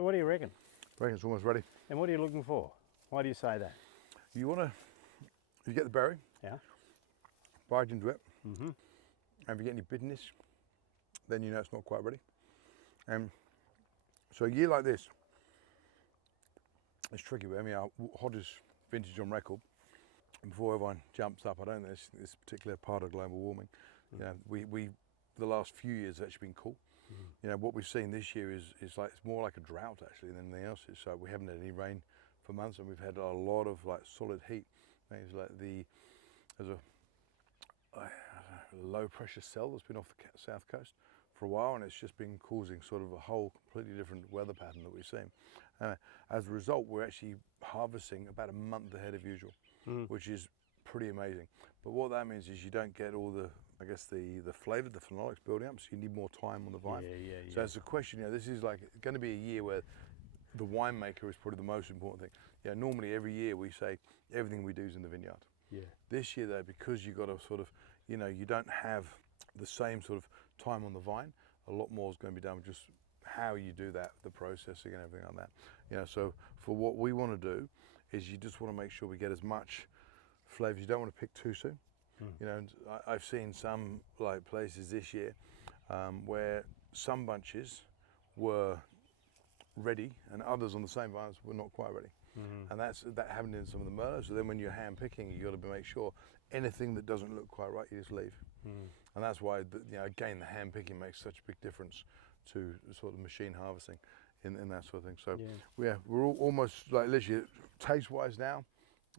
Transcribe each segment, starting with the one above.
So what do you reckon? I reckon it's almost ready. And what are you looking for? Why do you say that? You get the berry, Yeah. bite into it, Mm-hmm. and if you get any bitterness, then you know it's not quite ready. So a year like this, it's tricky. I mean, our hottest vintage on record. Before everyone jumps up, I don't think this particular part of global warming. You know, we the last few years have actually been cool. You know, what we've seen this year is like it's more like a drought actually than anything else. So we haven't had any rain for months, and we've had a lot of like solid heat. It's like there's a low pressure cell that's been off the south coast for a while, and it's just been causing sort of a whole completely different weather pattern that we've seen. As a result, we're actually harvesting about a month ahead of usual, which is pretty amazing. But what that means is you don't get all the, I guess, the flavour, the phenolics building up, so you need more time on the vine. Yeah. So it's a question, you know, this is like going to be a year where the winemaker is probably the most important thing. Yeah, normally every year we say everything we do is in the vineyard. Yeah. This year though, because you've got to sort of, you know, you don't have the same sort of time on the vine, a lot more is going to be done with just how you do that, the processing and everything like that. You know, so for what we want to do is you just want to make sure we get as much flavours. You don't want to pick too soon. You know, and I've seen some like places this year where some bunches were ready and others on the same vines were not quite ready. And that happened in some of the Merlots. So then when you're hand picking, you got to make sure anything that doesn't look quite right, you just leave. And that's why, you know, again, the hand picking makes such a big difference to sort of machine harvesting in that sort of thing. So we're all almost like literally taste-wise now,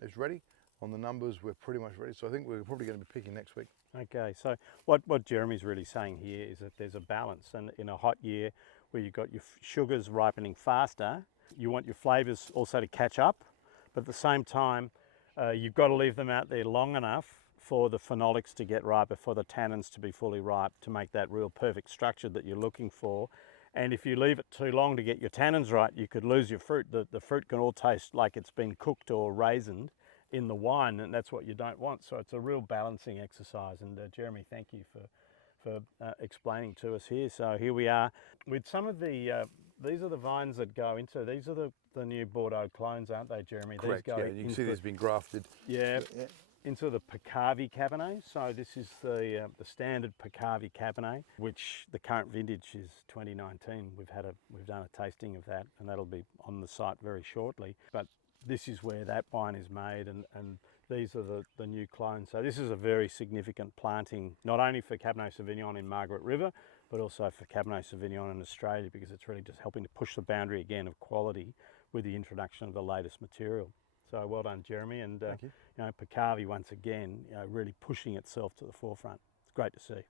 it's ready. On the numbers, we're pretty much ready. So I think we're probably going to be picking next week. Okay, so what Jeremy's really saying here is that there's a balance, and in a hot year where you've got your sugars ripening faster, you want your flavours also to catch up, but at the same time, you've got to leave them out there long enough for the phenolics to get riper, for the tannins to be fully ripe, to make that real perfect structure that you're looking for. And if you leave it too long to get your tannins right, you could lose your fruit. The fruit can all taste like it's been cooked or raisined in the wine, and that's what you don't want. So it's a real balancing exercise. And Jeremy, thank you for explaining to us here. So here we are with some of the, these are the vines that go into, these are the new Bordeaux clones, aren't they, Jeremy? Correct, these go yeah, you can see these been grafted. Yeah, into the Peccavi Cabernet. So this is the standard Peccavi Cabernet, which the current vintage is 2019. We've done a tasting of that, and that'll be on the site very shortly. But this is where that wine is made, and these are the new clones. So this is a very significant planting, not only for Cabernet Sauvignon in Margaret River, but also for Cabernet Sauvignon in Australia, because it's really just helping to push the boundary again of quality with the introduction of the latest material. So well done, Jeremy, and Thank you. Peccavi once again, really pushing itself to the forefront. It's great to see.